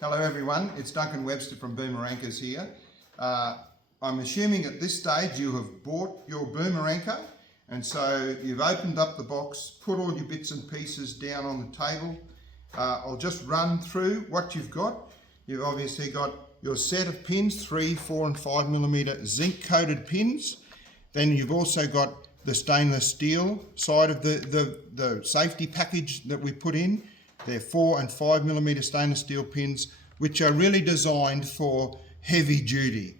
Hello everyone, it's Duncan Webster from Boomer Anchors here. I'm assuming at this stage you have bought your Boomer Anchor, and so you've opened up the box, put all your bits and pieces down on the table. I'll just run through what you've got. You've obviously got your set of pins, 3, 4 and 5 millimeter zinc coated pins. Then you've also got the stainless steel side of the safety package that we put in. They're 4 and 5 millimeter stainless steel pins, which are really designed for heavy duty.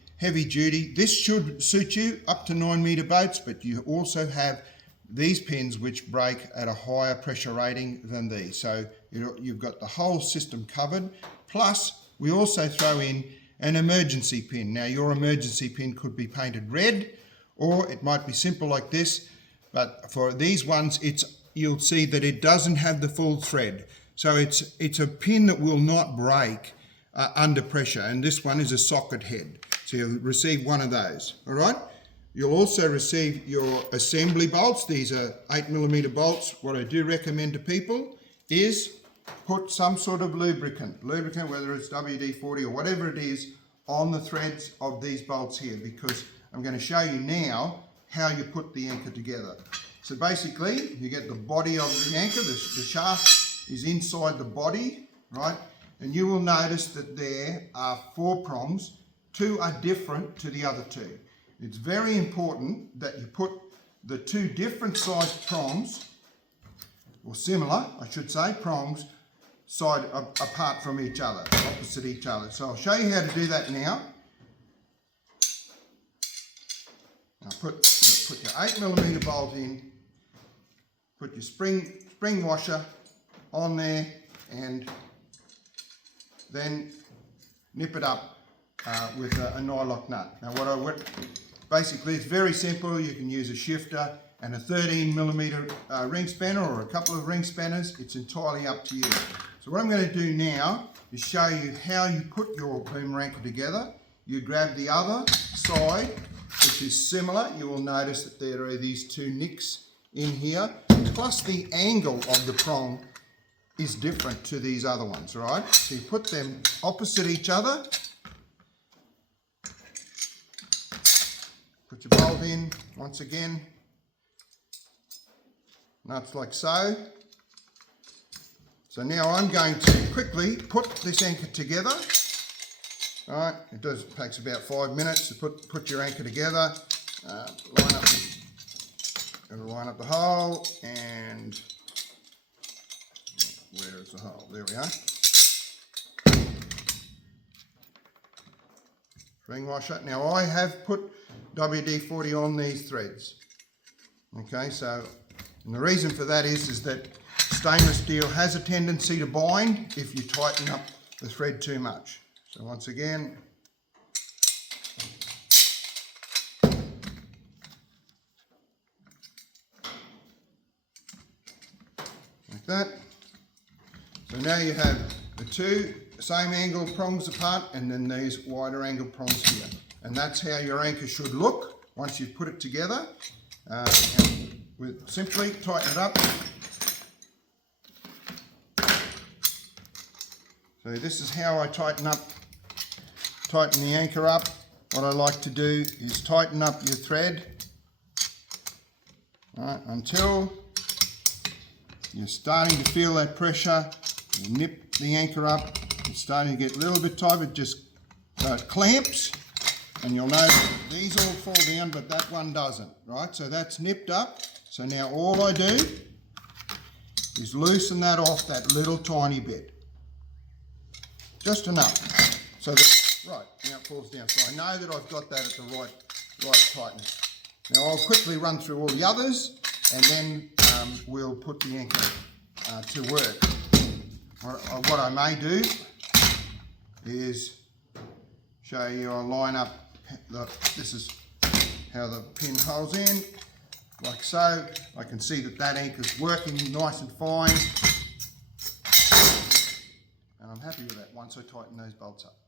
This should suit you up to 9 meter boats, but you also have these pins which break at a higher pressure rating than these. So you've got the whole system covered. Plus, we also throw in an emergency pin. Now, your emergency pin could be painted red, or it might be simple like this. But for these ones, you'll see that it doesn't have the full thread. So it's a pin that will not break under pressure, and this one is a socket head. So you'll receive one of those, all right? You'll also receive your assembly bolts. These are 8 millimeter bolts. What I do recommend to people is put some sort of lubricant, whether it's WD-40 or whatever it is, on the threads of these bolts here, because I'm going to show you now how you put the anchor together. So basically, you get the body of the anchor, the shaft is inside the body, right? And you will notice that there are 4 prongs. 2 are different to the other 2. It's very important that you put the 2 different sized prongs, or similar, I should say, prongs, apart from each other, opposite each other. So I'll show you how to do that now. Now put your 8 millimeter bolt in, put your spring washer on there, and then nip it up with a nylock nut. Now basically it's very simple. You can use a shifter and a 13 millimeter ring spanner or a couple of ring spanners. It's entirely up to you. So what I'm going to do now is show you how you put your Boomer Anchor together. You grab the other side, which is similar. You will notice that there are these 2 nicks in here, plus the angle of the prong is different to these other ones, right? So you put them opposite each other, put your bolt in once again, nuts like so. So now I'm going to quickly put this anchor together. All right, it takes about 5 minutes to put your anchor together. Line up the hole, and where is the hole? There we are. Ring washer. Now I have put WD-40 on these threads. Okay, so and the reason for that is that stainless steel has a tendency to bind if you tighten up the thread too much. So once again, like that. So now you have the 2 same angle prongs apart, and then these wider angle prongs here. And that's how your anchor should look once you've put it together. And simply tighten it up. So this is how I tighten the anchor up. What I like to do is tighten up your thread, right, until you're starting to feel that pressure. You nip the anchor up. It's starting to get a little bit tight, so it clamps, and you'll notice these all fall down, but that one doesn't, right? So that's nipped up. So now all I do is loosen that off that little tiny bit. Just enough. So that, right, now it falls down. So I know that I've got that at the right tightness. Now I'll quickly run through all the others, and then we'll put the anchor to work. What I may do is show you, I'll line up, this is how the pin holds in, like so. I can see that anchor's working nice and fine, and I'm happy with that once I tighten those bolts up.